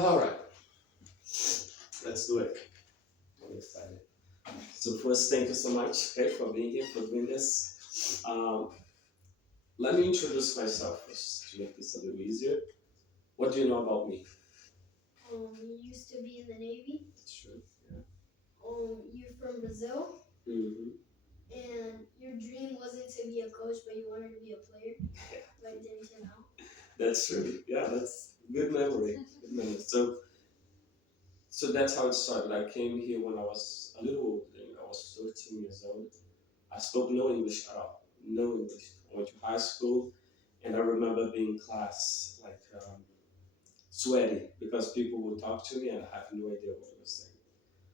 All right, let's do it. I'm excited. So first, thank you so much, okay, for being here, for doing this. Let me introduce myself first to make this a little easier. What do you know about me? You used to be in the Navy. That's true. Yeah. You're from Brazil. Mm-hmm. And your dream wasn't to be a coach, but you wanted to be a player. But it didn't turn out. That's true. Yeah, that's good memory. Good memory. So that's how it started. I came here when I was a little older. I was 13 years old. I spoke no English at all. No English. I went to high school, and I remember being in class like sweaty because people would talk to me and I have no idea what they were saying.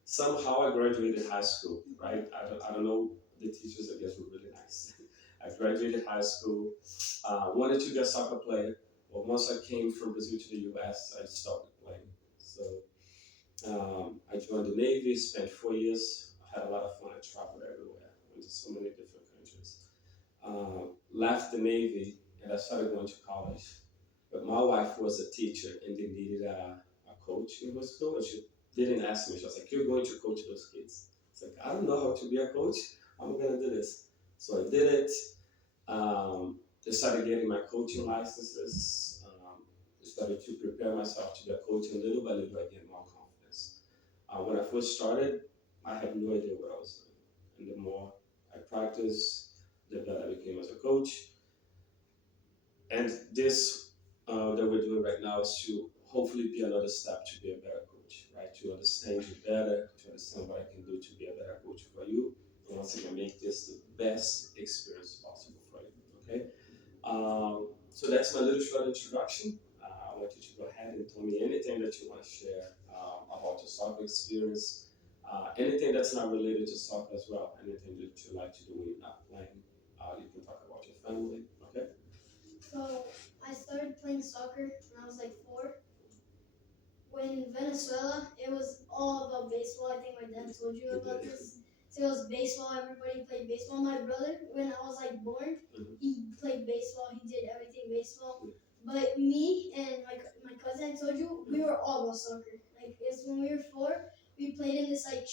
Somehow I graduated high school, right? I don't know. The teachers, I guess, were really nice. I graduated high school, wanted to be a soccer player. But once I came from Brazil to the US, I stopped playing. So I joined the Navy, spent 4 years. I had a lot of fun. I traveled everywhere, went to so many different countries. Left the Navy and I started going to college. But my wife was a teacher and they needed a coach in her school. And she didn't ask me. She was like, "You're going to coach those kids." It's like, I don't know how to be a coach. I'm going to do this. So I did it. I started getting my coaching licenses. I started to prepare myself to be a coach, and little by little, I gained more confidence. When I first started, I had no idea what I was doing. And the more I practiced, the better I became as a coach. And this that we're doing right now is to hopefully be another step to be a better coach, right? To understand you better, to understand what I can do to be a better coach for you. And once again, make this the best experience possible for you, okay? So that's my little short introduction. I want you to go ahead and tell me anything that you want to share about your soccer experience, anything that's not related to soccer as well, anything that you like to do when you're not playing. You can talk about your family, okay? So I started playing soccer when I was like 4. When in Venezuela, it was all about baseball. I think my dad told you about this. So it was baseball. Everybody played baseball. My brother, when I was like born, he played baseball. He did everything baseball. But me and my cousin, I told you, we were all about soccer. Like it's when we were 4, we played in this like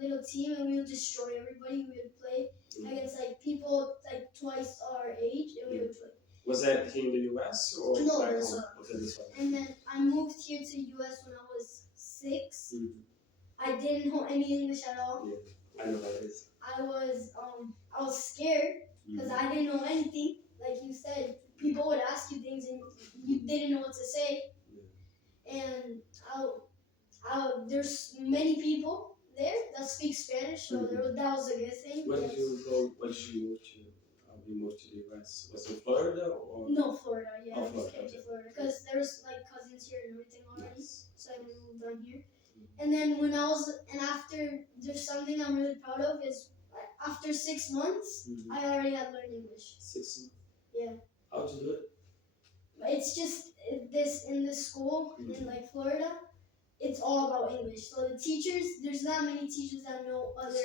little team, and we would destroy everybody. We would play against like people like twice our age, and we would play. Was that here in the US or no, back home? Okay, this one. And then I moved here to US when I was 6. I didn't know any English at all. Yeah, I know how it is. I was scared because I didn't know anything. Like you said, people would ask you things and you didn't know what to say. Yeah. And there's many people there that speak Spanish, so that was a good thing. Where did you go? Where did you move to? We moved to the US. Was it Florida or? No, Florida. Yeah, oh, Florida. Okay. Florida because there's like cousins here and everything already. Nice. So I moved on here. And then after there's something I'm really proud of is after 6 months, I already had learned English. 6 months. Yeah. How'd you do it? It's just in this school in like Florida. It's all about English. So the teachers, there's not many teachers that know other,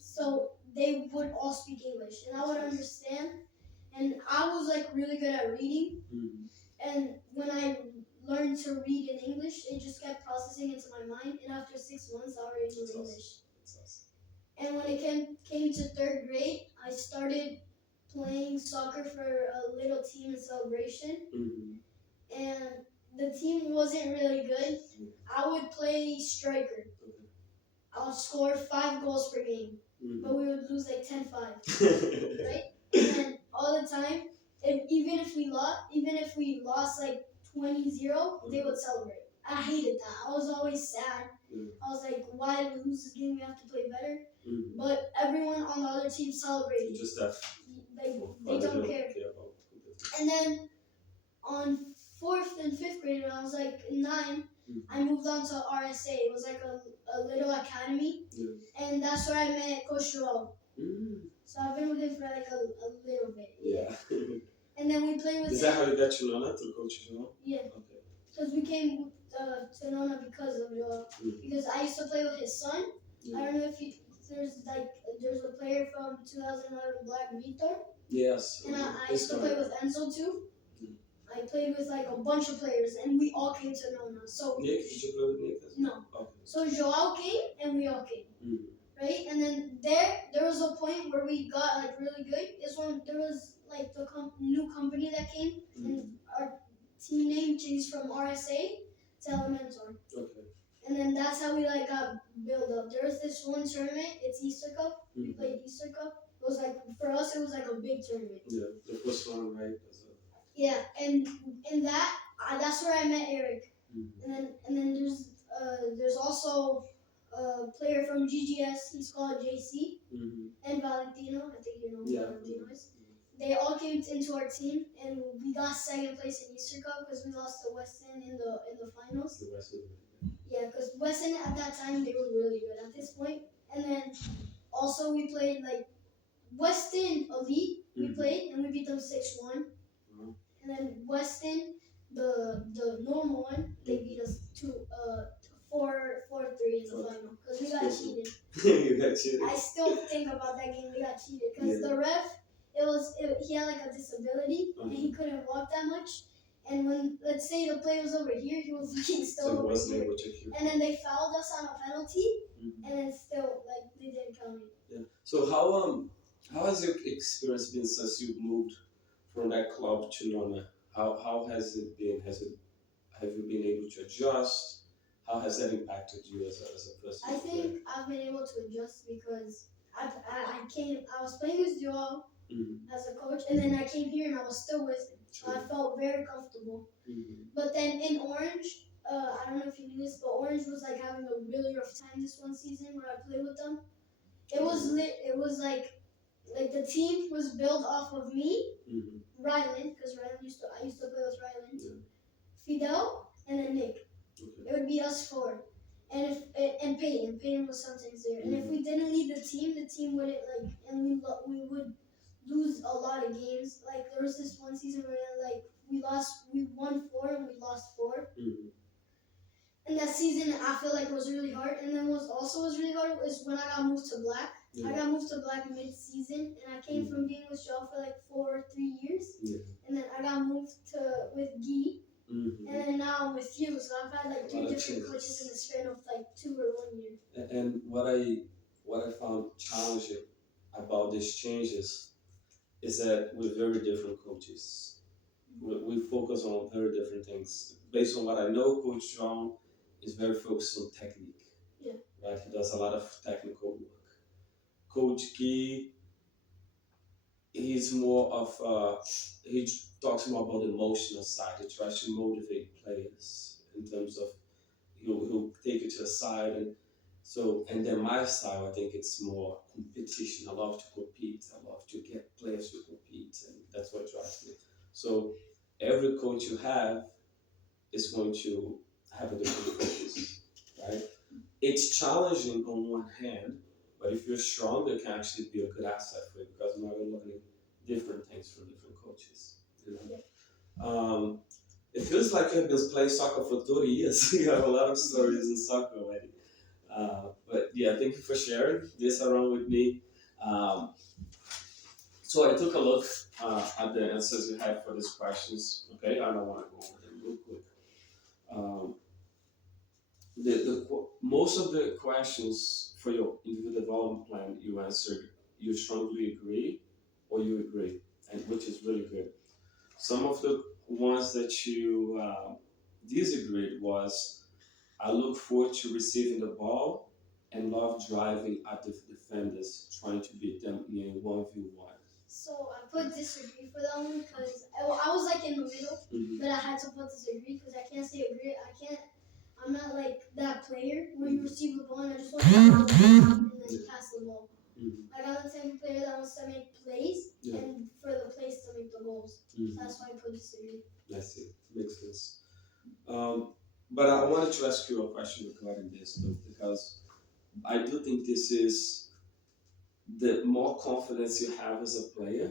so they would all speak English, and I would understand. And I was like really good at reading, and when I learned to read in English, it just kept processing into my mind. And after 6 months, I already knew English. And when it came to 3rd grade, I started playing soccer for a little team in Celebration, and the team wasn't really good. I would play striker. I would score 5 goals per game, but we would lose like 10-5, right? And then all the time, even if we lost like 20-0, they would celebrate. I hated that. I was always sad. I was like, why did we lose this game? We have to play better. But everyone on the other team celebrated. Just that. They don't care. And then on 4th and 5th grade, when I was like 9, I moved on to RSA. It was like a little academy, and that's where I met Coach Joel. So I've been with him for like a little bit. Yeah. And then we played with. Is that how you got to Nona, through Coach Joel? Yeah. Okay. Because we came to Nona because of Joel. Because I used to play with his son. I don't know if there's a player from 2011, Black Vitor. Yes. And I used to play with Enzo too. I played with like a bunch of players, and we all came to Nona. So Nick, did you play with Nick? No. Okay. So Joao came, and we all came. Mm. Right, and then there was a point where we got like really good. Is when there was like the new company that came, and our team name changed from RSA to Elementor. Okay. And then that's how we like got built up. There was this one tournament. It's Easter Cup. We played Easter Cup. It was like for us, it was like a big tournament. Yeah, the first one, right? Yeah, and in that, that's where I met Eric. And then there's also a player from GGS. He's called JC. And Valentino. I think you know who Valentino is. They all came into our team, and we got second place in Easter Cup because we lost to Weston in the finals. The Weston. Yeah, because Weston at that time they were really good at this point. And then also we played like Weston Elite. We played and we beat them 6-1. And then Weston, the normal one, they beat us 4-3 in the final because we got cheated. You got cheated. I still think about that game. We got cheated because the ref, he had like a disability and he couldn't walk that much. And when, let's say the play was over here, he was looking still over here. And then they fouled us on a penalty, and then still, like, they didn't count it. Yeah. So how has your experience been since you moved from that club to Nona? How has it been? Have you been able to adjust? How has that impacted you as a person? I think I've been able to adjust because I was playing with Joel as a coach, and then I came here and I was still with him. So I felt very comfortable. But then in Orange, I don't know if you knew this, but Orange was like having a really rough time this one season where I played with them. It was like the team was built off of me, Rylan, because I used to play with Rylan, Fidel, and then Nick. It would be us four, and Peyton was sometimes there. And if we didn't lead the team wouldn't and we would lose a lot of games. Like there was this one season where like we won 4 and we lost 4. And that season I feel like was really hard. And then what also was really hard was when I got moved to Black. I got moved to Black mid-season, and I came from being with Shaw for like 3 years. And then I got moved with Guy. And then now I'm with you, so I've had like 3 different coaches in the span of like 2 or 1 year. And what I found challenging about these changes is that we're very different coaches. We focus on very different things. Based on what I know, Coach John is very focused on technique. Yeah. Right? He does a lot of technical work. Coach Key, he's more of he talks more about the emotional side. He tries to motivate players in terms of he'll take you to the side and then my style, I think it's more competition. I love to compete. I love to get players to compete, and that's what drives me. So every coach you have is going to have a different focus, right? It's challenging on one hand, but if you're strong, it can actually be a good asset for you because now you're learning different things from different coaches. You know? It feels like you've been playing soccer for 30 years. You have a lot of stories in soccer already. But yeah, thank you for sharing this around with me. So I took a look at the answers you had for these questions. Okay, I don't want to go over them real quick. Most of the questions for your individual development plan you answered, you strongly agree or you agree, and which is really good. Some of the ones that you disagreed was, I look forward to receiving the ball and love driving at the defenders, trying to beat them in a 1v1. So I put disagree for that one because I was like in the middle, but I had to put disagree because I can't say agree. I'm not like that player where you receive the ball and I just want to and then pass the ball. Like I'm the type of player that wants to make plays and for the plays to make the goals. So that's why I put disagree. I see. Makes sense. But I wanted to ask you a question regarding this though, because I do think this is the more confidence you have as a player,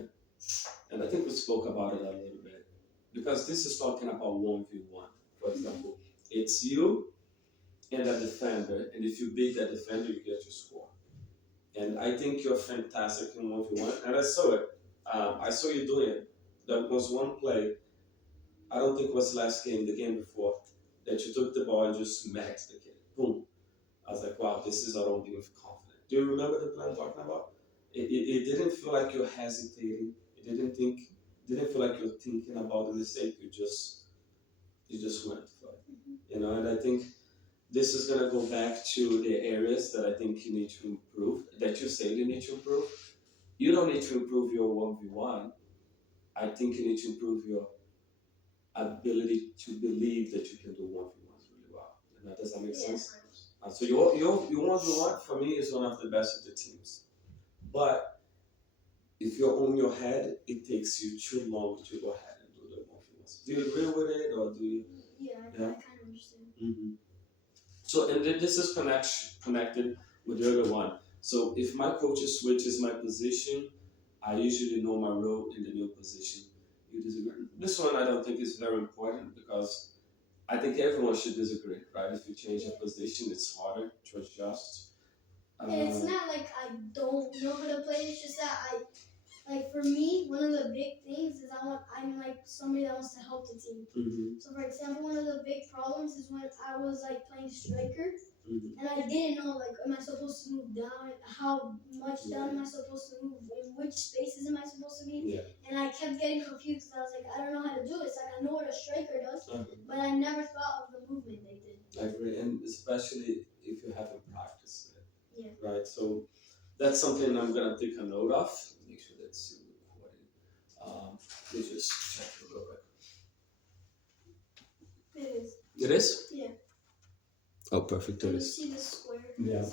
and I think we spoke about it a little bit, because this is talking about 1v1, for example. It's you and a defender, and if you beat that defender, you get your score. And I think you're fantastic in 1v1, and I saw it. I saw you doing it. There was one play I don't think it was last game, the game before, that you took the ball and just smacked the kid. Boom. I was like, wow, this is what I'm doing with confidence. Do you remember the play I'm talking about? It didn't feel like you're hesitating. It didn't feel like you're thinking about the mistake. You just went for it. And I think this is gonna go back to the areas that I think you need to improve. That you say you need to improve. You don't need to improve your 1v1. I think you need to improve your ability to believe that you can do 1v1s really well. Does that make sense? So your 1v1 for me is one of the best of the teams. But if you're on your head, it takes you too long to go ahead and do the 1v1s. Do you agree with it, or do you? Yeah, I kind of understand. So, and then this is connected with the other one. So if my coach switches my position, I usually know my role in the new position. You disagree? This one I don't think is very important because I think everyone should disagree, right? If you change a position, it's harder to adjust. And it's not like I don't know how to play. It's just that for me, one of the big things is I'm like somebody that wants to help the team. So for example, one of the big problems is when I was like playing striker, and I didn't know like, am I supposed to move down? How much down am I supposed to move? In which spaces am I supposed to be? And I kept getting confused because I was like, I don't know how to do it. It's like I know what a striker does, but I never thought of the movement they did. I agree, and especially if you haven't practiced it. Yeah. Right. So that's something I'm gonna take a note of. Make sure that's recording. Let me just check it real quick. It is. It is? Yeah. Oh, perfect. It is. You see the square? Yeah.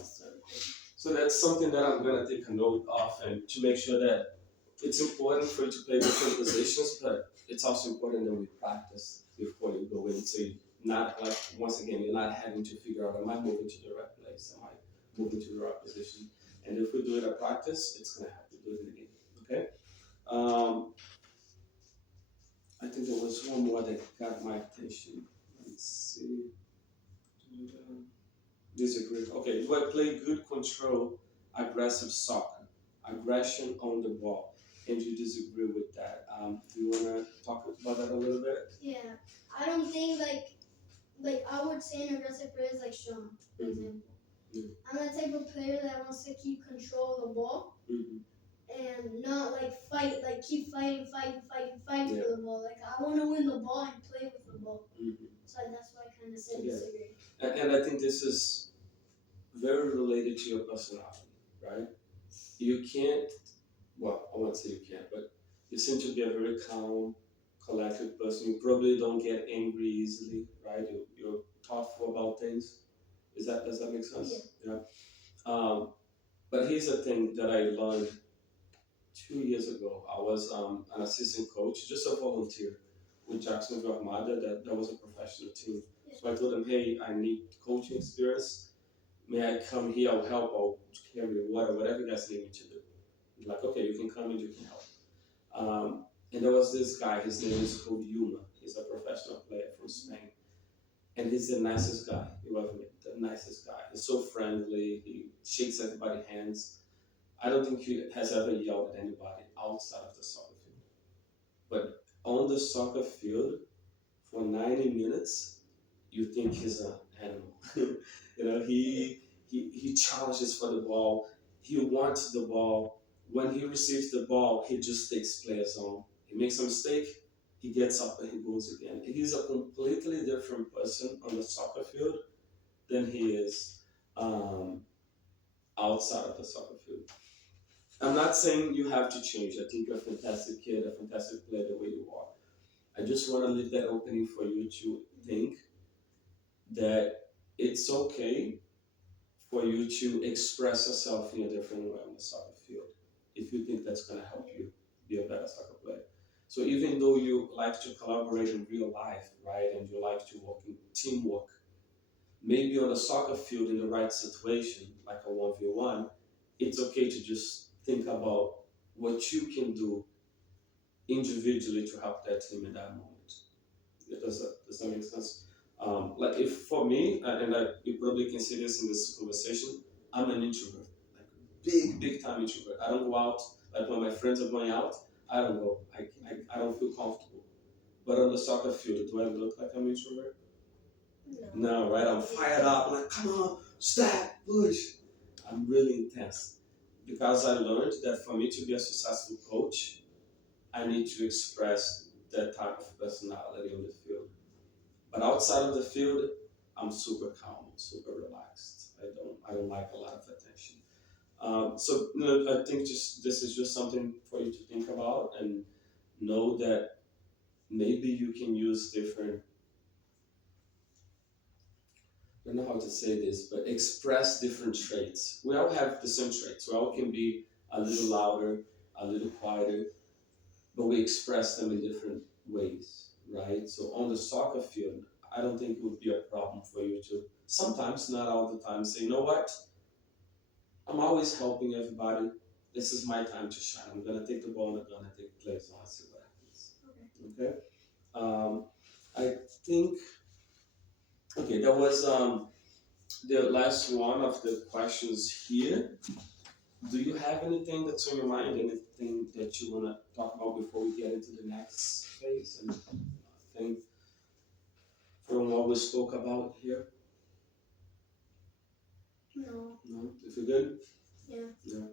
So that's something that I'm gonna take a note of, and to make sure that it's important for you to play different positions, but it's also important that we practice before you go in. So you're not like, once again, you're not having to figure out, am I moving to the right place? Am I moving to the right position? And if we do it at practice, it's gonna help you do it in the game. Okay. I think there was one more that got my attention. Let's see. Disagree. Okay, do I play good control, aggressive soccer? Aggression on the ball. And you disagree with that. Do you want to talk about that a little bit? Yeah. I don't think like I would say an aggressive player is like Sean, for example. I'm the type of player that wants to keep control of the ball. And not like fight, like keep fighting for the ball. Like I want to win the ball and play with the ball. So that's why I kind of said disagree. And I think this is very related to your personality, right? You can't, well, I won't say you can't, but you seem to be a very calm, collected person. You probably don't get angry easily, right? You're thoughtful about things. Does that make sense? Yeah. But here's the thing that I learned 2 years ago. I was an assistant coach, just a volunteer with Jacksonville Armada. That was a professional team. So I told them, hey, I need coaching experience. May I come here? I'll help. I'll carry water, whatever you guys need me to do. He's like, okay, you can come and you can help. And there was this guy. His name is Kobe Yuma. He's a professional player from Spain. And he's the nicest guy you ever met. The nicest guy. He's so friendly. He shakes everybody's hands. I don't think he has ever yelled at anybody outside of the soccer field. But on the soccer field, for 90 minutes, you think he's an animal. He challenges for the ball. He wants the ball. When he receives the ball, he just takes players on. He makes a mistake, he gets up and he goes again. He's a completely different person on the soccer field than he is outside of the soccer field. I'm not saying you have to change. I think you're a fantastic kid, a fantastic player the way you are. I just want to leave that opening for you to think that it's okay for you to express yourself in a different way on the soccer field if you think that's going to help you be a better soccer player. So even though you like to collaborate in real life, right, and you like to work in teamwork, maybe on the soccer field in the right situation, like a 1v1, it's okay to just think about what you can do individually to help that team in that moment. Does that make sense? Like if for me, you probably can see this in this conversation, I'm an introvert, like big time introvert. I don't go out. Like when my friends are going out, I don't go. I don't feel comfortable. But on the soccer field, do I look like I'm introvert? No. No, right? I'm fired up. I'm like, come on, stop, push. I'm really intense because I learned that for me to be a successful coach, I need to express that type of personality on the field. But outside of the field, I'm super calm, super relaxed. I don't like a lot of attention. So I think just this is just something for you to think about and know that maybe you can use different. I don't know how to say this, but express different traits. We all have the same traits. We all can be a little louder, a little quieter, but we express them in different ways, right? So on the soccer field, I don't think it would be a problem for you to sometimes, not all the time, say, you know what? I'm always helping everybody. This is my time to shine. I'm gonna take the ball and I'm gonna take the place on and see what happens. Okay. I think okay. That was the last one of the questions here. Do you have anything that's on your mind? Anything that you wanna talk about before we get into the next phase? And thing from what we spoke about here? No. No. If you're good. Yeah. Yeah.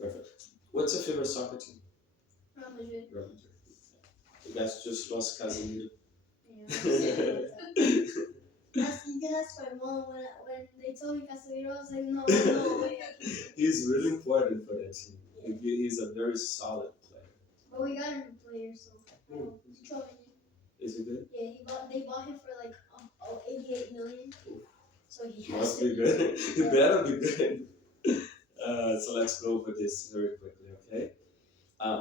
Perfect. What's your favorite soccer team? Real Madrid. Real Madrid. You guys just lost Casemiro. Yeah. You can ask my mom when they told me Casemiro, I was like, no way. He's really important for that team. Yeah. He's a very solid player. But we got a new player, so Chouameni. Is he good? Yeah, they bought him for like 88 million. So he must be good. He better be good. So let's go over this very quickly, okay?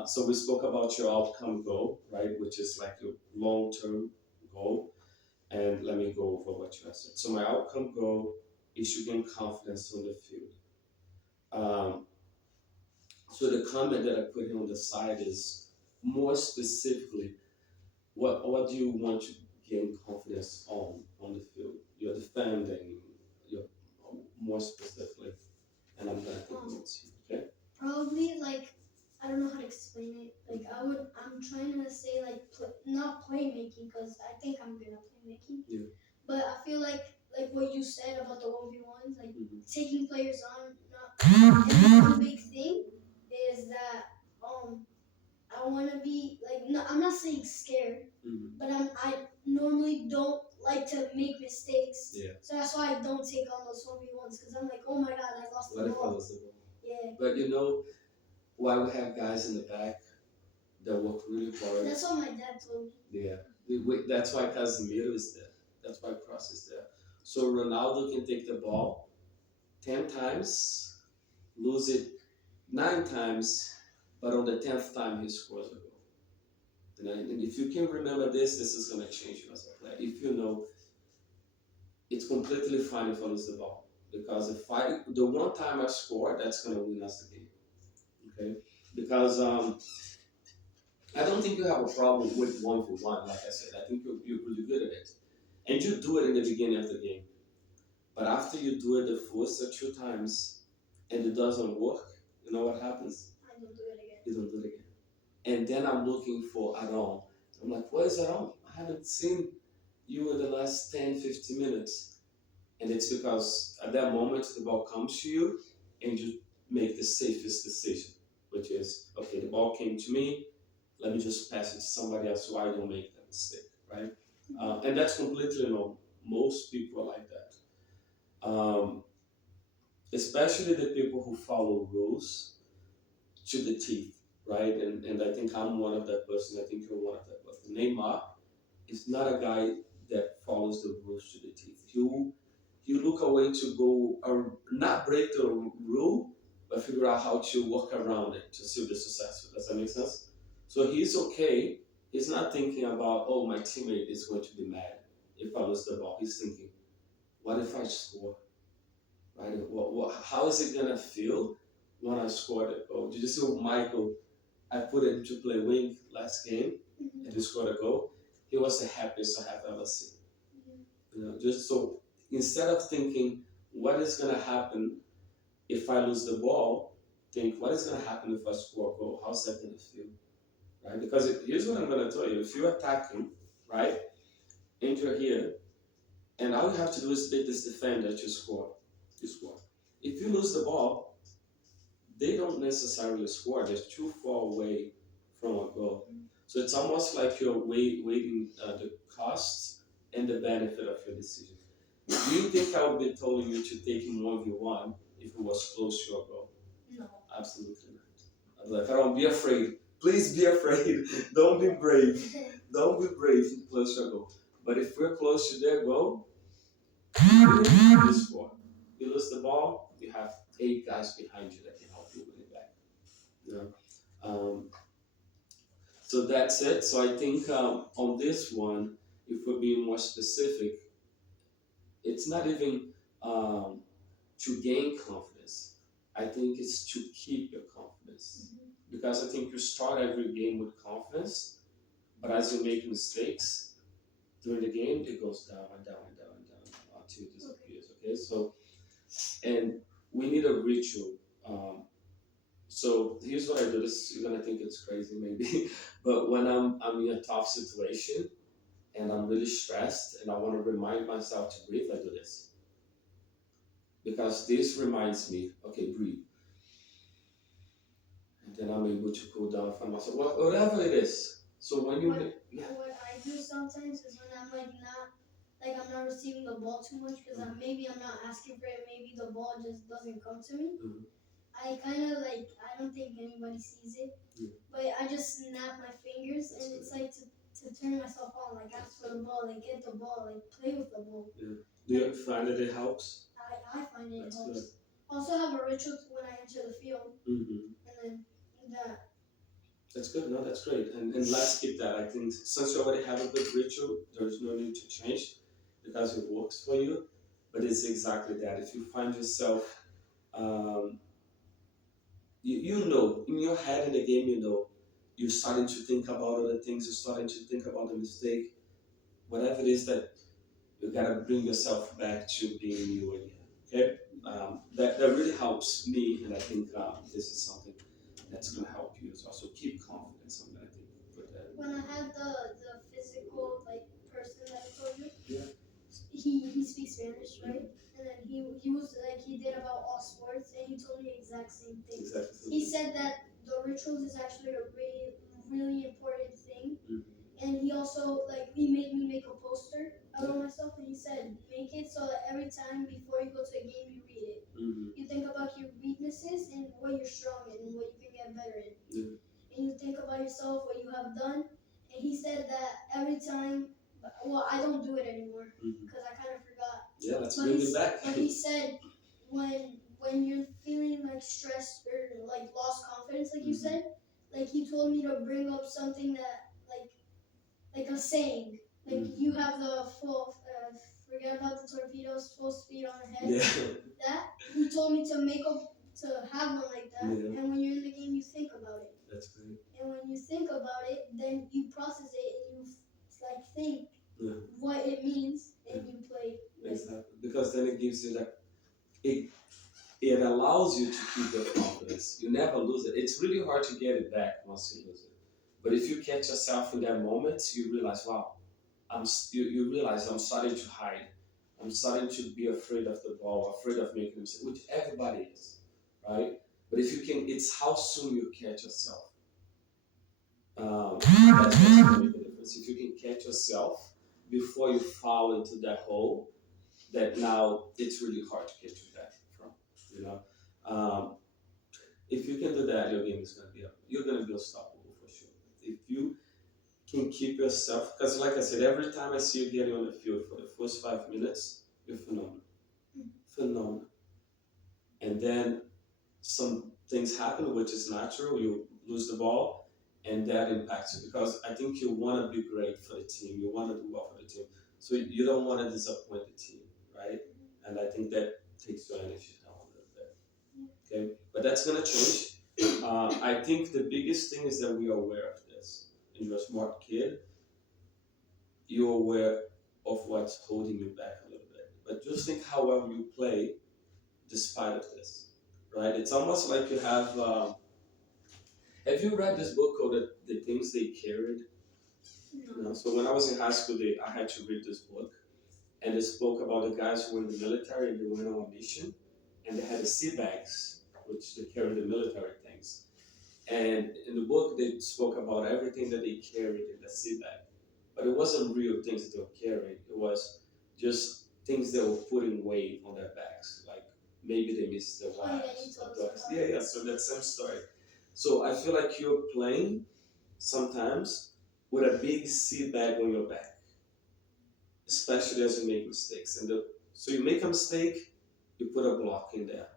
So we spoke about your outcome goal, right, which is like your long-term goal. And let me go over what you have said. So my outcome goal is to gain confidence on the field. So the comment that I put here on the side is more specifically, what do you want to gain confidence on the field? You're defending, you're more specifically, and I'm gonna take notes here, okay? Probably like I don't know how to explain it. Like I'm trying to say like not playmaking because I think I'm good at playmaking. Yeah. But I feel like what you said about the 1v1s, like taking players on. And one big thing is that I want to be like no, I'm not saying scared, but I normally don't like to make mistakes. Yeah. So that's why I don't take on those 1v1s because I'm like, oh my god, I lost the ball. What if I lost the ball? Yeah. But you know why we have guys in the back that work really hard. That's what my dad told me. Yeah. That's why Casemiro is there. That's why Kroos is there. So Ronaldo can take the ball 10 times, lose it 9 times, but on the 10th time he scores a goal. And if you can remember this is going to change you as a player. If you know, it's completely fine if I lose the ball. Because the one time I score, that's going to win us the game. Okay? Because I don't think you have a problem with 1v1, like I said. I think you're really good at it. And you do it in the beginning of the game. But after you do it the first or 2 times and it doesn't work, you know what happens? I don't do it again. You don't do it again. And then I'm looking for Aaron. I'm like, where's Aaron? I haven't seen you in the last 10, 15 minutes. And it's because at that moment the ball comes to you and you make the safest decision, which is, okay, the ball came to me, let me just pass it to somebody else so I don't make that mistake, right? And that's completely normal. Most people are like that. Especially the people who follow rules to the teeth, right? And I think I'm one of that person. I think you're one of that person. Neymar is not a guy that follows the rules to the teeth. You look a way to go, or not break the rule, but figure out how to work around it to still be successful. Does that make sense? So he's okay. He's not thinking about, oh, my teammate is going to be mad if I lose the ball. He's thinking, what if I score? Right? How is it gonna feel when I scored it? Oh, did you see Michael? I put him to play wing last game, and he scored a goal. He was the happiest I have ever seen. You know, just so instead of thinking what is gonna happen if I lose the ball, think what is gonna happen if I score a goal. How's that gonna feel? Right? Because here's what I'm gonna tell you: if you're attacking right? And you're here, and all you have to do is beat this defender to score. You score. If you lose the ball, they don't necessarily score. They're too far away from a goal. So it's almost like you're weighing the cost and the benefit of your decision. Do you think I would be telling you to take him 1v1 if it was close to your goal? No. Absolutely not. I was like, don't be afraid. Please be afraid. Don't be brave. Don't be brave to close your goal. But if we're close to their goal, you score. You lose the ball, you have 8 guys behind you that can help you win it back. You know? So that's it. So I think on this one, if we're being more specific, it's not even to gain confidence. I think it's to keep your confidence. Because I think you start every game with confidence, but as you make mistakes during the game, it goes down and down and down and down until it disappears. Okay, so and we need a ritual. So here's what I do. This you're gonna think it's crazy maybe, but when I'm in a tough situation and I'm really stressed and I want to remind myself to breathe, I do this because this reminds me, okay, breathe, and then I'm able to cool down from myself, whatever it is. So when you what I do sometimes is when I'm I'm not receiving the ball too much because maybe I'm not asking for it, maybe the ball just doesn't come to me. I kind of I don't think anybody sees it, but I just snap my fingers and it's like to turn myself on, like ask for the ball, like get the ball, like play with the ball. Do you find that it helps? I find it That's helps. good. Also have a ritual when I enter the field, and then that. That's good. No, that's great. And let's keep that. I think since you already have a good ritual, there's no need to change because it works for you. But it's exactly that. If you find yourself, um, you know, in your head in the game, you know, you're starting to think about other things, you're starting to think about the mistake, whatever it is that you gotta bring yourself back to being you again. Okay? That really helps me, and I think this is something that's gonna help you as well. So keep confidence. I'm gonna think put that. When I had the physical person that I told you, Yeah. he speaks Spanish, right? And then he was he did about all sports, and he told me the exact same thing. Exactly. He said that the rituals is actually a really important thing. And he also he made me make a poster about myself, and he said make it so that every time before you go to a game you read it. You think about your weaknesses and what you're strong in and what you can get better in. And you think about yourself, what you have done. And he said that every time, well, I don't do it anymore because I kind of forgot. Yeah, let's bring it back. But he said when you're feeling stressed or lost confidence, like you said, he told me to bring up something that like a saying, you have the full. Forget about the torpedoes, full speed on the head. Yeah. That he told me to have one like that. Yeah. And when you're in the game, you think about it. That's great. And when you think about it, then you process it and you think what it means, and you play. Exactly. Because then it gives you it allows you to keep your confidence. You never lose it. It's really hard to get it back once you lose it. But if you catch yourself in that moment, you realize, wow, you realize I'm starting to hide. I'm starting to be afraid of the ball, afraid of making a mistake, which everybody is, right? But if you can, it's how soon you catch yourself. That's what's going to make a difference. If you can catch yourself before you fall into that hole, that now it's really hard to get you back from. You know, if you can do that, your game is going to be up. You're going to be unstoppable for sure. If you can keep yourself, because like I said, every time I see you getting on the field for the first 5 minutes, you're phenomenal. Phenomenal. And then some things happen, which is natural. You lose the ball, and that impacts you because I think you want to be great for the team. You want to do well for the team. So you don't want to disappoint the team, right? And I think that takes your energy down a little bit. Okay, but that's gonna change. I think the biggest thing is that we are aware of this. And you're a smart kid. You're aware of what's holding you back a little bit. But just think how well you play despite of this, right? It's almost like you have you read this book called The Things They Carried? No. So when I was in high school, I had to read this book, and it spoke about the guys who were in the military and they went on a mission, and they had the sea bags, which they carried the military things. And in the book, they spoke about everything that they carried in the sea bag, but it wasn't real things that they were carrying. It was just things that were putting weight on their backs, like maybe they missed their Oh, yeah, you wives or told us daughters. about Yeah, it. yeah. So that same story. So I feel like you're playing sometimes with a big sea bag on your back, especially as you make mistakes. So you make a mistake, you put a block in there.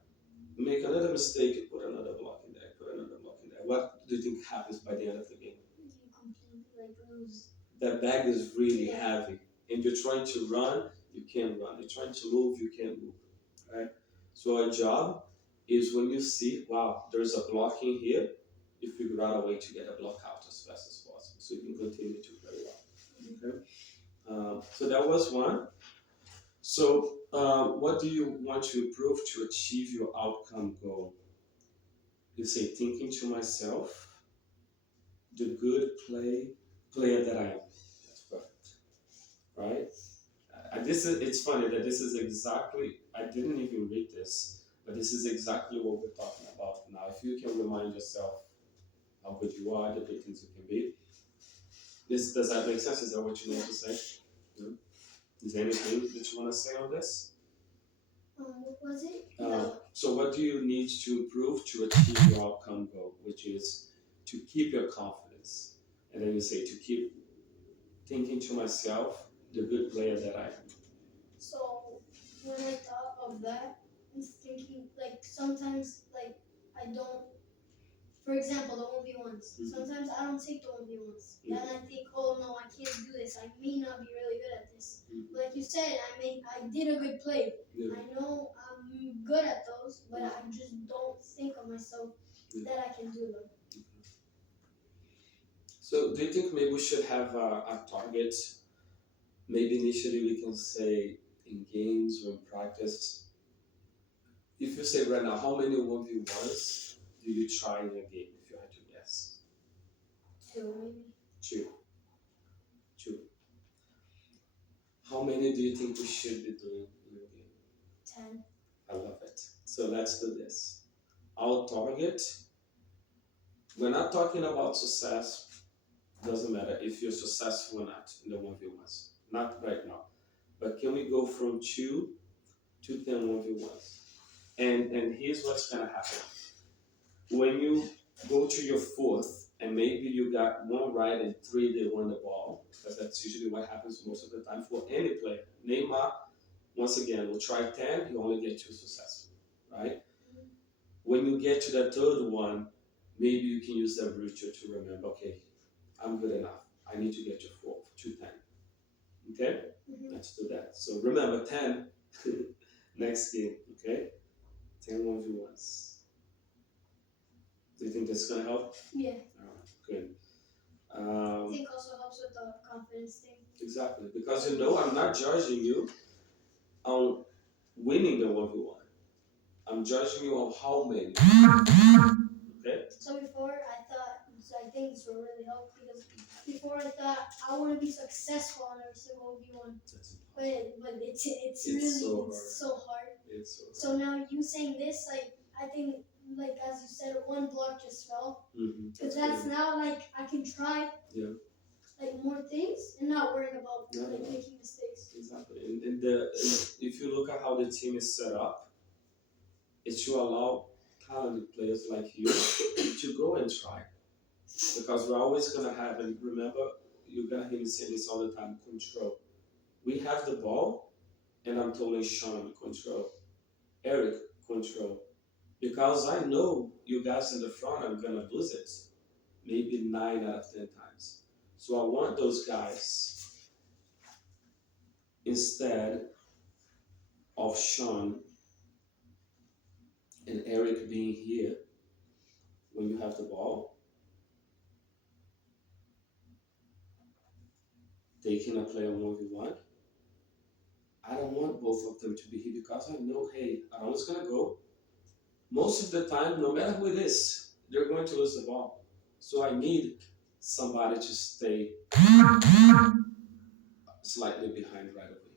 You make another mistake, you put another block in there, put another block in there. What do you think happens by the end of the game? You completely like lose. That bag is really Yeah. heavy, and you're trying to run, you can't run. You're trying to move, you can't move. Right? So our job is when you see, wow, there's a block in here, you figure out a way to get a block out as fast as possible so you can continue to play well. Okay? So that was one. So, what do you want to improve to achieve your outcome goal? You say, thinking to myself, the good player that I am. That's perfect, right? This is. It's funny that this is exactly. I didn't even read this, but this is exactly what we're talking about now. If you can remind yourself how good you are, the good things you can be. Does that make sense? Is that what you want to say? Yeah. Is there anything that you want to say on this? What was it? So what do you need to improve to achieve your outcome goal, which is to keep your confidence? And then you say to keep thinking to myself, the good player that I am. So when I thought of that, I was thinking like sometimes like I don't. For example, the 1v1s. Sometimes I don't take the 1v1s. Then I think, oh no, I can't do this. I may not be really good at this. Like you said, I did a good play. I know I'm good at those, but I just don't think of myself that I can do them. So do you think maybe we should have a target? Maybe initially we can say in games or in practice. If you say right now, how many 1v1s do you try in a game, if you had to guess? 2 maybe. Two. Two. How many do you think we should be doing in a game? 10. I love it. So let's do this. Our target, we're not talking about success. Doesn't matter if you're successful or not in the 1v1s. Not right now. But can we go from 2 to 10 1v1s? And here's what's gonna happen. When you go to your fourth, and maybe you got one right and 3 they won the ball, because that's usually what happens most of the time for any player. Neymar, once again, will try 10, you only get 2 successful, right? When you get to the third one, maybe you can use that virtue to remember, okay, I'm good enough. I need to get to 4 to 10. Okay? Let's do that. So remember 10 next game, okay? 10 1v1s. Do you think this is going to help? Yeah. All right, good. I think also helps with the confidence thing. Exactly, because you know I'm not judging you on winning the 1v1. I'm judging you on how many. Okay? So before I thought, so I think this will really help because before I thought I want to be successful on every single 1v1. But it's really so hard. It's so hard. So now you saying this, like I think, like as you said, one block just fell. Because that's now like I can try. Yeah. Like more things and not worrying about making mistakes. Exactly. And if you look at how the team is set up, it should allow talented players like you to go and try. Because we're always going to have, and remember, you're going to hear me say this all the time, control. We have the ball, and I'm telling Sean, control. Eric, control. Because I know you guys in the front are going to lose it. Maybe 9 out of 10 times. So I want those guys, instead of Sean and Eric being here when you have the ball, taking a player 1v1. I don't want both of them to be here because I know, hey, Aaron's going to go. Most of the time, no matter who it is, they're going to lose the ball. So I need somebody to stay slightly behind right over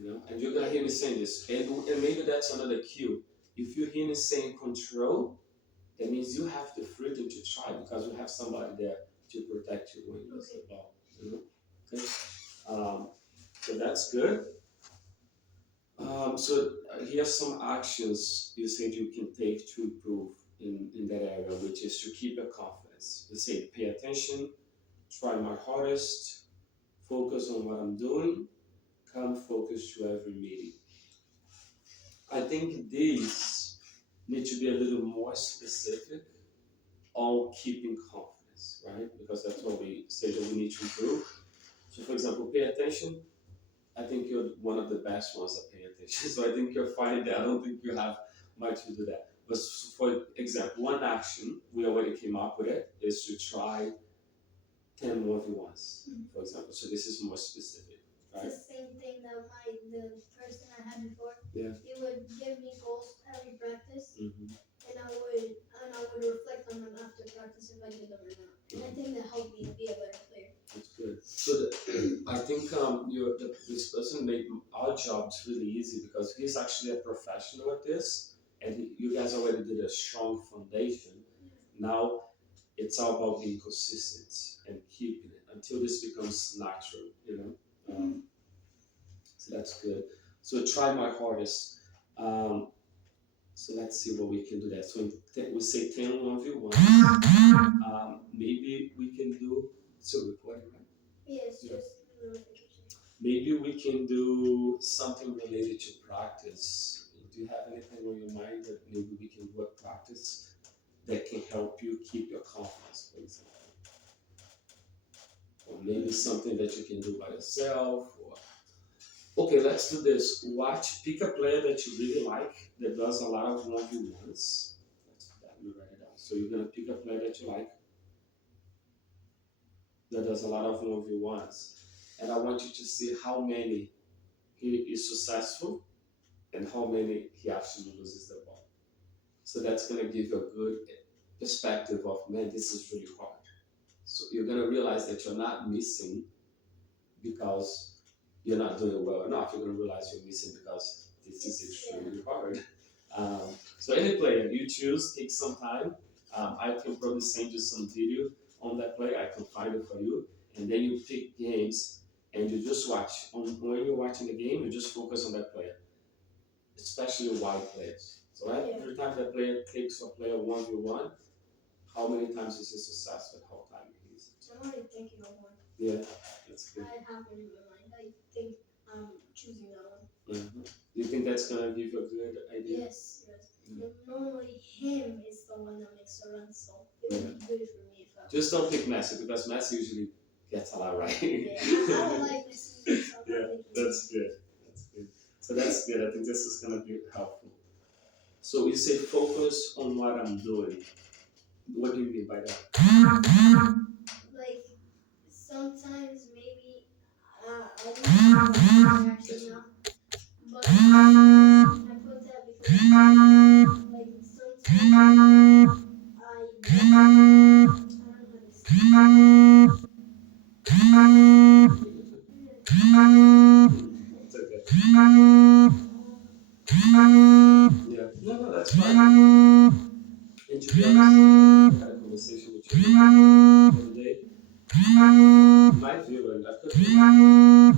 here. And you're gonna hear me saying this, and maybe that's another cue. If you hear me saying control, that means you have the freedom to try because you have somebody there to protect you when you lose the ball. Okay. So that's good. So here's some actions you said you can take to improve in that area, which is to keep your confidence. You say pay attention, try my hardest, focus on what I'm doing, come focus to every meeting. I think these need to be a little more specific on keeping confidence, right? Because that's what we say that we need to improve. So, for example, pay attention. I think you're one of the best ones at paying attention. So I think you're fine there. I don't think you have much to do that. But for example, one action we already came up with it is to try 10 1v1s, for example. So this is more specific, right? It's the same thing that the person I had before. Yeah. He would give me goals every practice, Mm-hmm. and I would reflect on them after practice if I did them or not. And I think that helped me be a better player. That's good. So I think this person made our jobs really easy because he's actually a professional at this, and you guys already did a strong foundation. Now it's all about being consistent and keeping it until this becomes natural. So that's good. So try my hardest. So let's see what we can do that. So we say 10 1v1. Maybe we can do. So recording, right? Yes, yeah. Just notification. Maybe we can do something related to practice. Do you have anything on your mind that maybe we can do at practice that can help you keep your confidence, for example? Or maybe something that you can do by yourself. Okay, let's do this. Pick a player that you really like that does a lot of 1v1s. Let me write it down. So you're going to pick a player that you like that does a lot of 1v1s. And I want you to see how many he is successful and how many he actually loses the ball. So that's going to give you a good perspective of, man, this is really hard. So you're going to realize that you're not missing because you're not doing well enough. You're going to realize you're missing because this is extremely hard. So any player you choose, take some time. I can probably send you some video on that player. I can find it for you. And then you pick games and you just watch. When you're watching the game, you just focus on that player, especially wide players. So every time that player takes a player 1v1, how many times is he successful? How time he is? I'm already thinking of one. Yeah, that's good. I have one in my mind. I think I'm choosing that one. Mm-hmm. Do you think that's gonna give you a good idea? Yes. Normally, him is the one that makes the run, so it would be good for me if I. Just don't pick Messi because Messi usually gets a lot right. Yeah, I don't like Messi. So yeah, that's good. That's good. So that's good. I think this is gonna be helpful. So you say focus on what I'm doing. What do you mean by that? Like sometimes maybe I don't actually know, but I put that because like sometimes I don't know It's okay. Yeah. No, that's fine. And to be honest, I had a conversation with you the other day. My view, and I could be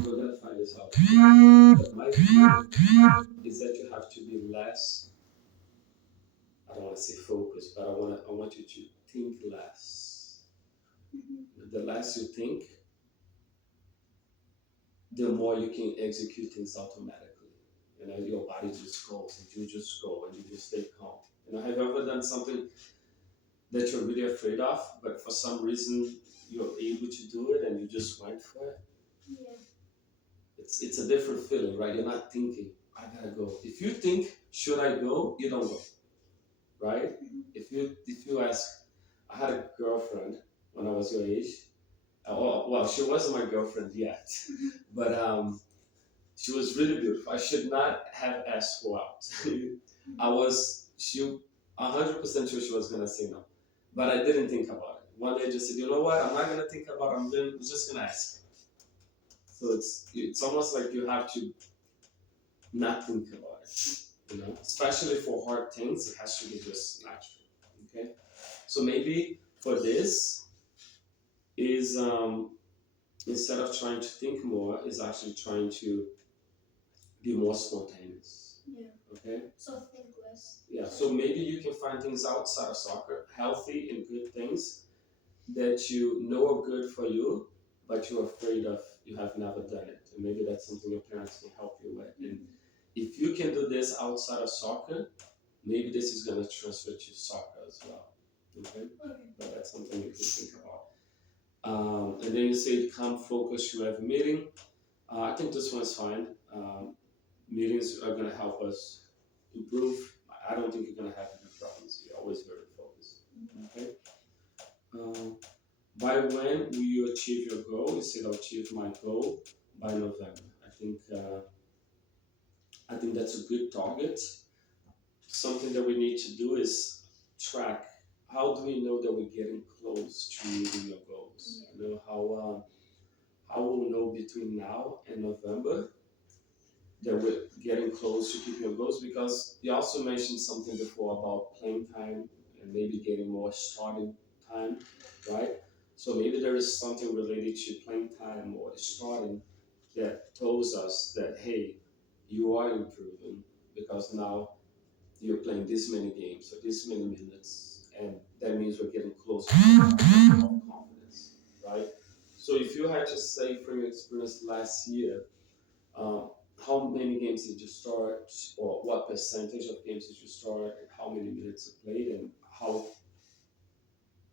we're gonna find this out. But my view is that you have to be less. I don't want to say focused, but I want you to think less. The less you think, the more you can execute things automatically. Your body just goes, and you just go, and you just stay calm. Have you ever done something that you're really afraid of, but for some reason you're able to do it, and you just went for it? Yeah. It's a different feeling, right? You're not thinking, I gotta go. If you think, should I go? You don't go, right? If you ask, I had a girlfriend when I was your age. Well, she wasn't my girlfriend yet, but she was really beautiful. I should not have asked her out. She 100% sure she was gonna say no, but I didn't think about it one day just said, you know what, I'm not gonna think about it, I'm just gonna ask. So it's almost like you have to not think about it. Especially for hard things, it has to be just natural. Okay, so maybe for this is instead of trying to think more, is actually trying to be more spontaneous. Yeah. Okay. So think less. Yeah. So maybe you can find things outside of soccer, healthy and good things that you know are good for you, but you're afraid of. You have never done it, and maybe that's something your parents can help you with. And if you can do this outside of soccer, maybe this is going to transfer to soccer as well. Okay. But that's something you can think about. And then you say, come focus, you have a meeting. I think this one's fine. Meetings are going to help us improve. I don't think you're going to have any problems. You're always very focused. Okay. By when will you achieve your goal? You said I'll achieve my goal by November. I think that's a good target. Something that we need to do is track. How do we know that we're getting close to meeting your goals? How we'll know between now and November that we're getting close to keeping your goals, because you also mentioned something before about playing time and maybe getting more starting time, right? So maybe there is something related to playing time or starting that tells us that, hey, you are improving because now you're playing this many games or this many minutes, and that means we're getting closer to confidence, right? So if you had to say from your experience last year, um, how many games did you start, or what percentage of games did you start, and how many minutes you played, and how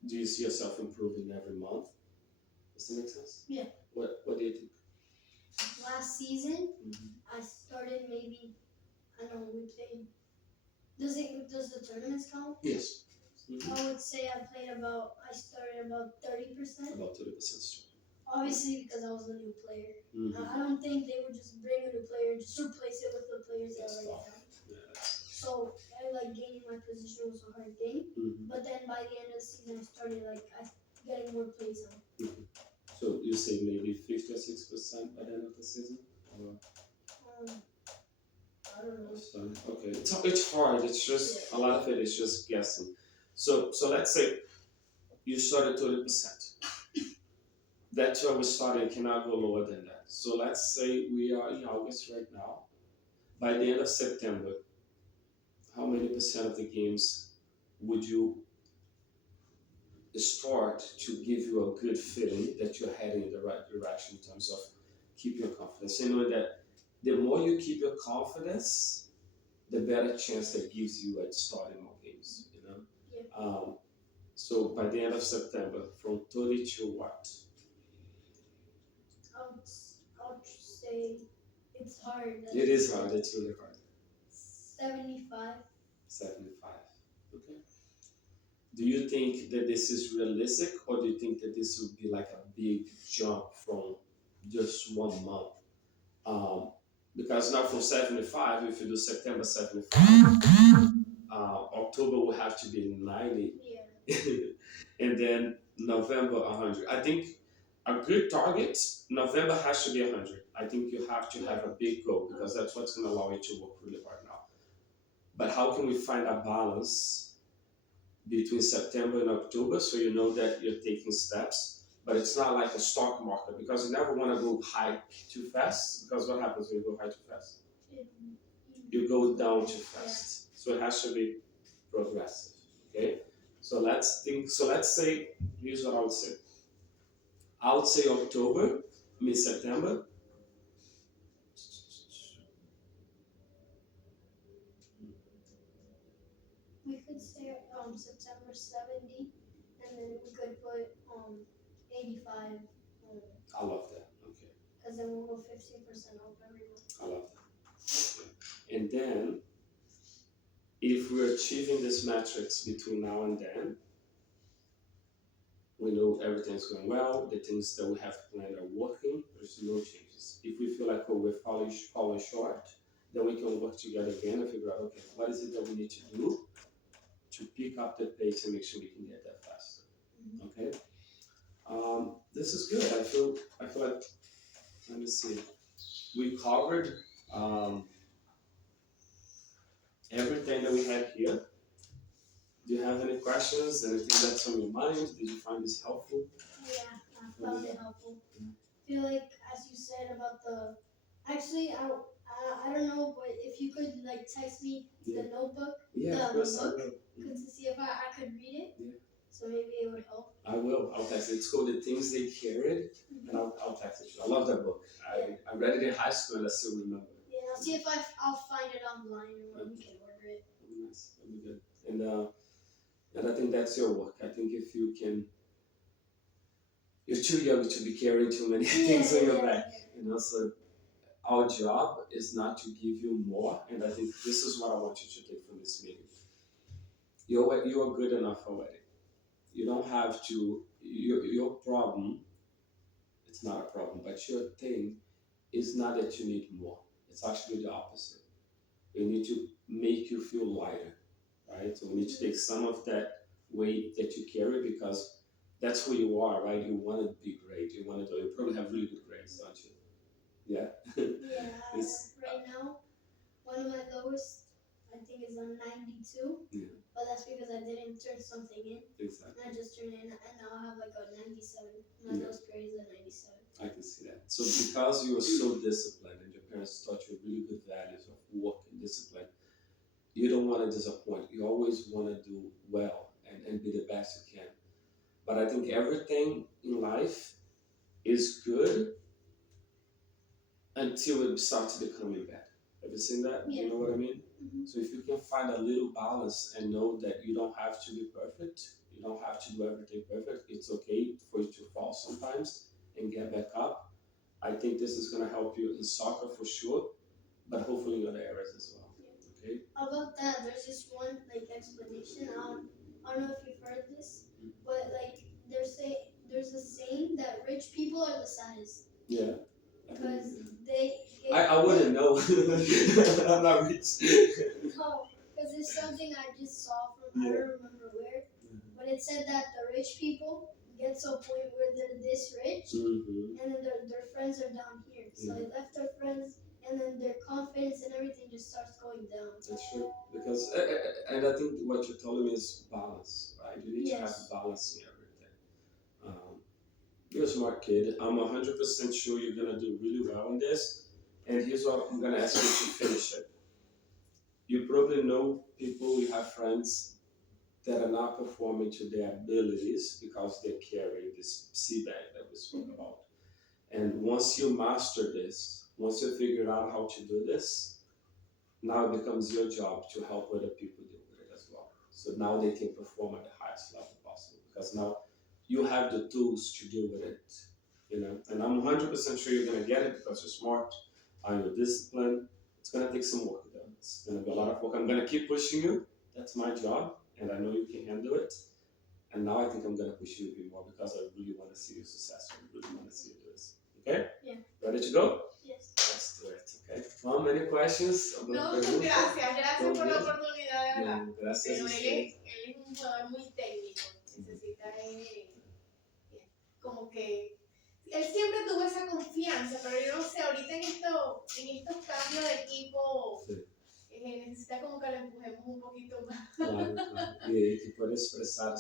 do you see yourself improving every month? Does that make sense? Yeah. What do you think? Last season, I started maybe, I don't know, we played. Does the tournaments count? Yes. I would say I started about 30%. About 30%. Obviously, because I was a new player. I don't think they would just bring a new player and just replace it with the players they already have. Yeah. So gaining my position was a hard thing. But then by the end of the season, I started getting more plays on. So you say maybe 50 or 6% by the end of the season? Or? I don't know. So, okay, it's hard. It's just a lot of it is just guessing. So let's say you started 30%. That's where we started. Cannot go lower than that. So let's say we are in August right now. By the end of September, how many percent of the games would you start to give you a good feeling that you're heading in the right direction in terms of keep your confidence? You know that the more you keep your confidence, the better chance that gives you at starting more games. Yeah. So by the end of September, from 30 to what? I'll say it's hard. It is hard. It's really hard. 75. 75. Okay. Do you think that this is realistic, or do you think that this would be like a big jump from just 1 month? Because now from 75, if you do September 75, October will have to be 90. Yeah. And then November 100. I think a good target, November has to be 100. I think you have to have a big goal, because that's what's going to allow you to work really hard now. But how can we find a balance between September and October, so you know that you're taking steps, but it's not like a stock market, because you never want to go high too fast, because what happens when you go high too fast? You go down too fast. So it has to be progressive. Okay? So let's say, here's what I would say. I would say October, September. We could say September 70, and then we could put 85. I love that. Okay. Because then we'll go 15% off every month. I love that. Okay. And then, if we're achieving these metrics between now and then, we know everything's going well, the things that we have planned are working, there's no changes. If we feel like we're falling short, then we can work together again and figure out, okay, what is it that we need to do to pick up the pace and make sure we can get that faster. Okay. This is good. I feel like, let me see. We covered everything that we had here. Do you have any questions? Anything that's on your mind? Did you find this helpful? Yeah, I found it helpful. I feel like, as you said about the, actually, I don't know, but if you could like text me the notebook, Yeah, of course I book, will. to see if I could read it. Yeah. So maybe it would help. I will. I'll text it. It's called The Things They Carried, and I'll text it to you. I love that book. I read it in high school and I still remember it. Yeah, I'll see if I'll find it online or we can order it. Nice. That'll be good. And I think that's your work. I think if you can, you're too young to be carrying too many things on your back. You know, so our job is not to give you more, and I think this is what I want you to take from this meeting. You are good enough already. You don't have to. Your problem, it's not a problem, but your thing is not that you need more. It's actually the opposite. We need to make you feel lighter, right? So we need to take some of that weight that you carry because that's who you are, right? You want to be great. You want to do. You probably have really good grades, don't you? Yeah. Yeah. Right now, one of my lowest, I think, is on 92. Yeah. But that's because I didn't turn something in. Exactly. I just turned in, and now I have like a 97. My lowest grade is a 97. I can see that. So because you were so disciplined and your parents taught you really good values of work and discipline, you don't want to disappoint. You always want to do well and be the best you can. But I think everything in life is good until it starts becoming bad. Have you seen that? Yeah. You know what I mean? Mm-hmm. So if you can find a little balance and know that you don't have to be perfect, you don't have to do everything perfect, it's okay for you to fall sometimes and get back up. I think this is going to help you in soccer for sure, but hopefully in other areas as well. Yeah. Okay? About that, there's just one like explanation. I don't know if you've heard this, but like there's a saying that rich people are the saddest. Yeah. Because I wouldn't know. I'm not rich. No, because it's something I just saw from, I don't remember where, but it said that the rich people get to a point where they're this rich, and then their friends are down here. So they left their friends, and then their confidence and everything just starts going down. That's true. Because, and I think what you're telling me is balance, right? You need to have balance in everything. You're a smart kid. I'm 100% sure you're going to do really well in this. And here's what I'm going to ask you to finish it. You probably know people, you have friends that are not performing to their abilities because they're carrying this sea bag that we spoke about. And once you master this, once you figure out how to do this, now it becomes your job to help other people deal with it as well. So now they can perform at the highest level possible because now you have the tools to deal with it, you know. And I'm 100% sure you're gonna get it because you're smart, you're disciplined. It's gonna take some work though. It's gonna be a lot of work. I'm gonna keep pushing you. That's my job, and I know you can handle it. And now I think I'm gonna push you a bit more because I really want to see you successful. I really want to see you do this. Okay? Yeah. Ready to go? Yes. Let's do it. Okay. Mom, any questions? No, gracias por la oportunidad, de verdad. Gracias. Pero él es un jugador muy técnico. Necesita como que él siempre tuvo esa confianza, pero yo no sé, ahorita en estos cambios de equipo necesita como que lo empujemos un poquito más. Claro. Y que pueda expresar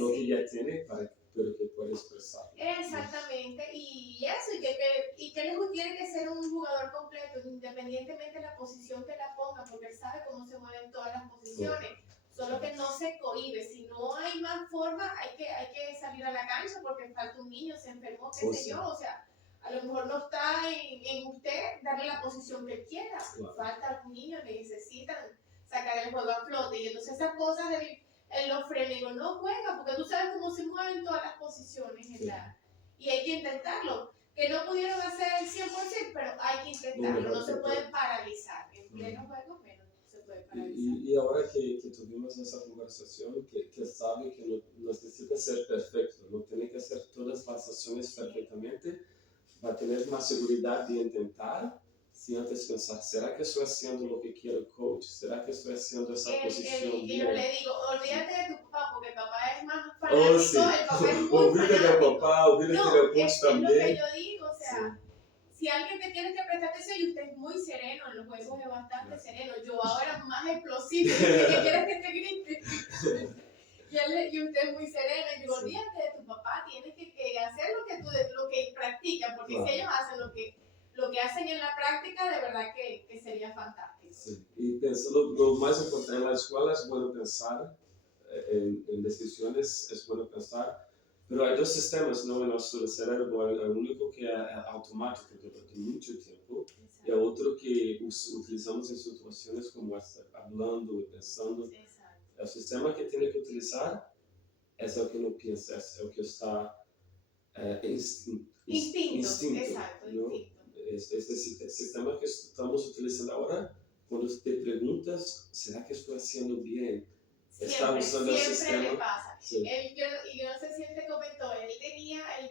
lo que ya tiene, pero que pueda expresar. Exactamente, y eso, y que él tiene que ser un jugador completo, independientemente de la posición que la ponga, porque él sabe cómo se mueven todas las posiciones. Solo que no se cohíbe. Si no hay más forma, hay que salir a la cancha porque falta un niño, se enfermó, qué sé yo. O sea, a lo mejor no está en usted darle la posición que quiera. Claro. Falta algún niño, necesitan sacar el juego a flote. Y entonces esas cosas él lo frena y digo, no juega porque tú sabes cómo se mueven todas las posiciones. Y hay que intentarlo. Que no pudieron hacer el 100%, pero hay que intentarlo. No se puede paralizar. En pleno juego menos. Y ahora que tuvimos esa conversación, que sabe que no necesita ser perfecto, no tiene que hacer todas las acciones perfectamente, va a tener más seguridad de intentar sin antes pensar, ¿será que estoy haciendo lo que quiere el coach? ¿Será que estoy haciendo esa posición Y bien? yo le digo, olvídate de tu papá, porque papá es más Oh, fanático, sí. el papá es muy Olvídate fanático. del papá, olvídate No, del coach es también. lo que yo digo, o sea, si alguien te tiene que prestar atención y usted es muy sereno, en los juegos es bastante sereno, yo ahora más explosivo, ¿qué quieres que te grite? Y usted es muy sereno, y digo, olvídate de tu papá, tienes que hacer lo que practican, porque si ellos hacen lo que hacen en la práctica, de verdad que sería fantástico. Sí. Y pienso, lo más importante en la escuela es bueno pensar, en decisiones es bueno pensar, pero hay dos sistemas, ¿no? En nuestro cerebro, el único que es automático durante mucho tiempo, y el otro que utilizamos en situaciones como esta, hablando y pensando. Exacto. El sistema que tiene que utilizar es el que no piensa, es el que está Instinto, exacto, ¿no? instinto. Este sistema que estamos utilizando ahora, cuando te preguntas, ¿será que estoy haciendo bien? Está usando el Siempre sistema. le pasa. Sí. Yo no sé si él te comentó, él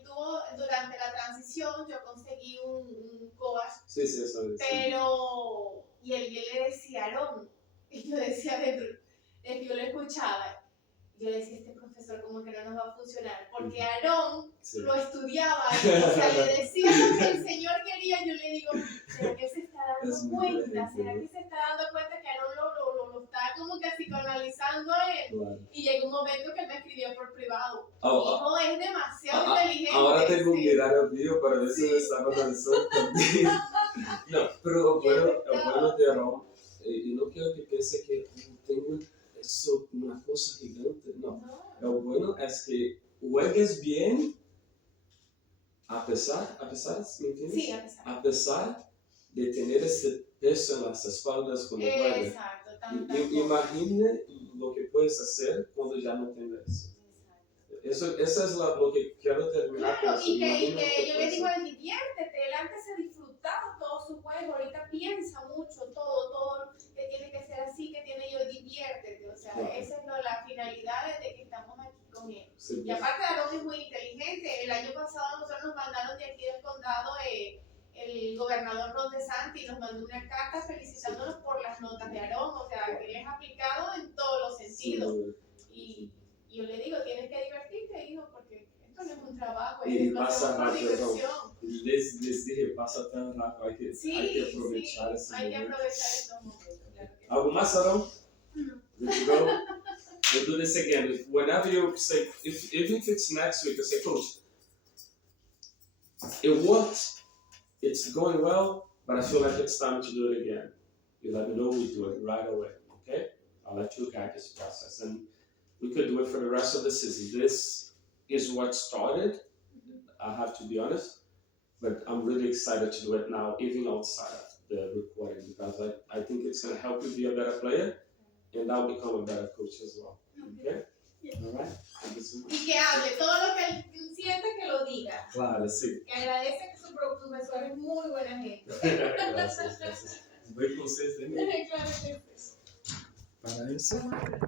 tuvo, durante la transición, yo conseguí un coach, Sí, eso es. pero, y él le decía, Aarón, y yo decía dentro, yo lo escuchaba, yo le decía, este profesor como que no nos va a funcionar, porque Aarón lo estudiaba, y, o sea, le decía lo que el Señor quería, yo le digo, ¿será que se está dando cuenta? ¿Será que se está dando cuenta que Aarón lo está como que psicoanalizando a él? Claro. Y llegó un momento que él me escribió por privado. Hijo, es demasiado inteligente. Ahora tengo que mirar el video para ver si me estaba analizando también. No, pero el bueno de Aarón, y no quiero que piense que tengo eso, una cosa gigante, no. Lo bueno es que juegues bien a pesar, ¿me entiendes? Sí, a pesar. A pesar de tener ese peso en las espaldas cuando juegas. Exacto. Imagine lo que puedes hacer cuando ya no tengas eso. Eso es lo que quiero terminar. Claro, con y que yo le hacer. digo, diviértete, él antes se disfrutaba todo su juego, ahorita piensa mucho, todo que tiene que ser así, que tiene yo, diviértete, o sea, esa es la finalidad de que estamos aquí con él. Sí, y aparte Aarón es muy inteligente, el año pasado nosotros nos mandaron de aquí del condado, el gobernador Ron DeSantis nos mandó una carta felicitándonos por las notas de Aarón, o sea, que él es aplicado en todos los sentidos. Y yo le digo, tienes que divertirte, hijo, porque esto no es un trabajo, y lo pasa hacemos por rápido. diversión. Les dije, pasa tan rápido, hay que aprovechar ese hay que momento. aprovechar estos momentos. Claro que sí. ¿Algo más, Aarón? Good to go. We'll do this again. Whenever you say, even if it's next week, you say, Coach, it worked, it's going well, but I feel like it's time to do it again. You let me know, we do it right away, okay? I'll let you guide this process. And we could do it for the rest of the season. This is what started, I have to be honest, but I'm really excited to do it now, even outside of the recording, because I think it's going to help you be a better player, and I'll become a better coach as well. Okay? All right? Thank you so much. Y que hable todo lo que él siente, que lo diga. Claro, sí. Que agradece que su profesor es muy buena gente. Gracias. Voy con ustedes también. Claro que sí. Para eso.